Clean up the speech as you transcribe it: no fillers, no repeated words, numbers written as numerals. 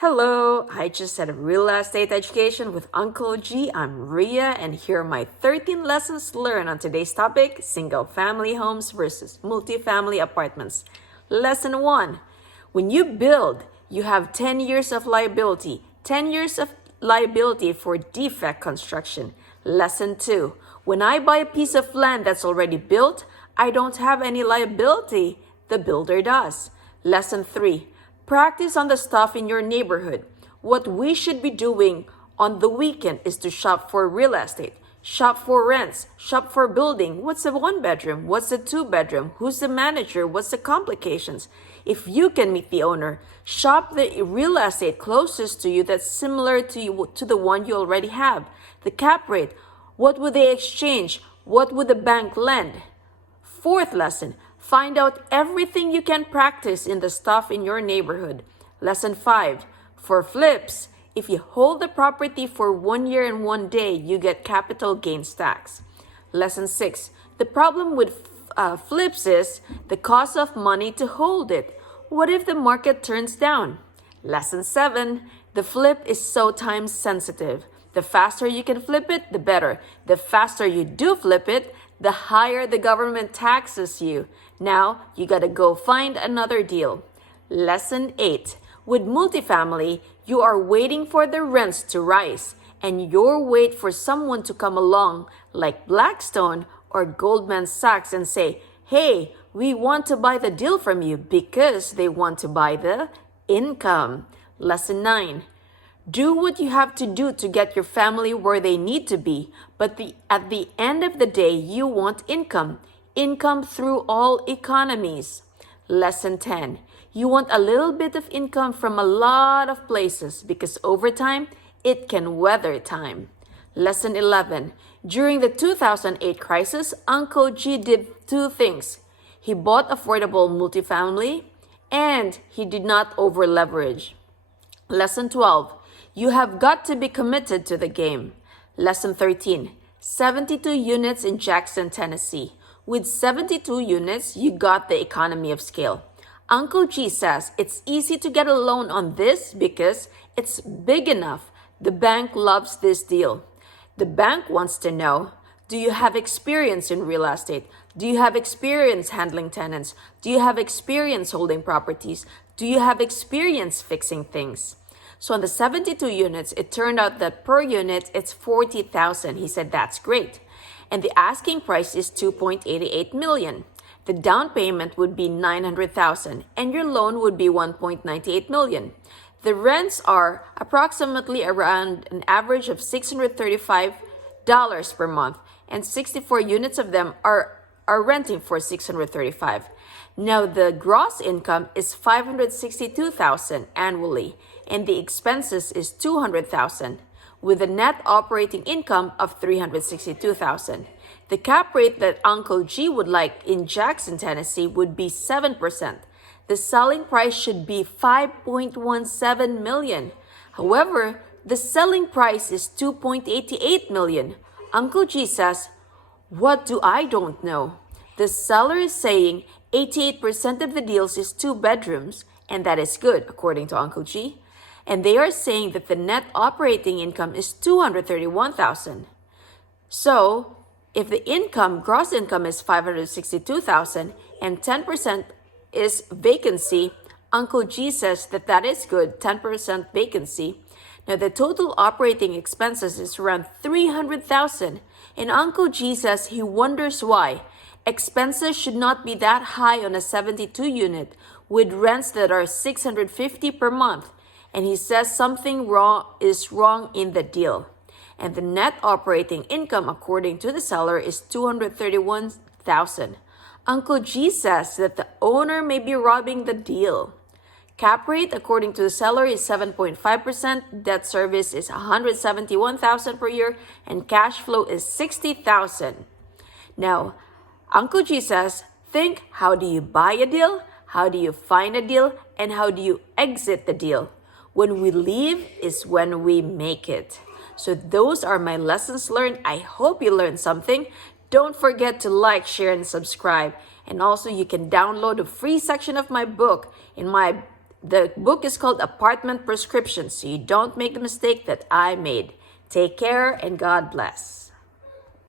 Hello, I just had a real estate education with Uncle G. I'm Ria, and here are my 13 lessons learned on today's topic, single family homes versus multifamily apartments. Lesson 1. When you build, you have 10 years of liability. 10 years of liability for defect construction. Lesson 2. When I buy a piece of land that's already built, I don't have any liability. The builder does. Lesson 3. Practice on the stuff in your neighborhood. What we should be doing on the weekend is to shop for real estate, shop for rents, shop for building. What's a one bedroom? What's a two bedroom? Who's the manager? What's the complications? If you can meet the owner, shop the real estate closest to you that's similar to the one you already have. The cap rate. What would they exchange? What would the bank lend? Fourth lesson. Find out everything you can practice in the stuff in your neighborhood. Lesson 5. For flips, if you hold the property for 1 year and 1 day, you get capital gains tax. Lesson 6. The problem with flips is the cost of money to hold it. What if the market turns down? Lesson 7. The flip is so time sensitive. The faster you can flip it, the better. The faster you do flip it, the higher the government taxes you. Now, you gotta go find another deal. Lesson 8. With multifamily, you are waiting for the rents to rise, and you'll wait for someone to come along, like Blackstone or Goldman Sachs, and say, hey, we want to buy the deal from you, because they want to buy the income. Lesson 9. Do what you have to do to get your family where they need to be, but at the end of the day, you want income. Income through all economies. Lesson 10. You want a little bit of income from a lot of places because over time, it can weather time. Lesson 11. During the 2008 crisis, Uncle G did two things. He bought affordable multifamily and he did not over leverage. Lesson 12. You have got to be committed to the game. Lesson 13. 72 units in Jackson, Tennessee. With 72 units, you got the economy of scale. Uncle G says it's easy to get a loan on this because it's big enough. The bank loves this deal. The bank wants to know, do you have experience in real estate? Do you have experience handling tenants? Do you have experience holding properties? Do you have experience fixing things? So on the 72 units, it turned out that per unit, it's $40,000. He said, that's great. And the asking price is $2.88 million. The down payment would be $900,000 and your loan would be $1.98 million. The rents are approximately around an average of $635 per month, and 64 units of them are renting for $635. Now the gross income is $562,000 annually, and the expenses is $200,000, with a net operating income of $362,000. The cap rate that Uncle G would like in Jackson, Tennessee would be 7%. The selling price should be $5.17 million. However, the selling price is $2.88 million. Uncle G says, what do I don't know? The seller is saying 88% of the deals is 2 bedrooms, and that is good, according to Uncle G. And they are saying that the net operating income is $231,000. So, if the gross income is $562,000 and 10% is vacancy, Uncle G says that is good, 10% vacancy. Now the total operating expenses is around $300,000, and Uncle G says he wonders why. Expenses should not be that high on a 72 unit with rents that are $650 per month, and he says something is wrong in the deal. And the net operating income, according to the seller, is $231,000. Uncle G says that the owner may be robbing the deal. Cap rate, according to the seller, is 7.5%. Debt service is $171,000 per year, and cash flow is $60,000. Now, Uncle G says, think, how do you buy a deal? How do you find a deal? And how do you exit the deal? When we leave is when we make it. So those are my lessons learned. I hope you learned something. Don't forget to like, share, and subscribe. And also you can download a free section of my book in my The book is called Apartment Prescription, so you don't make the mistake that I made. Take care and God bless.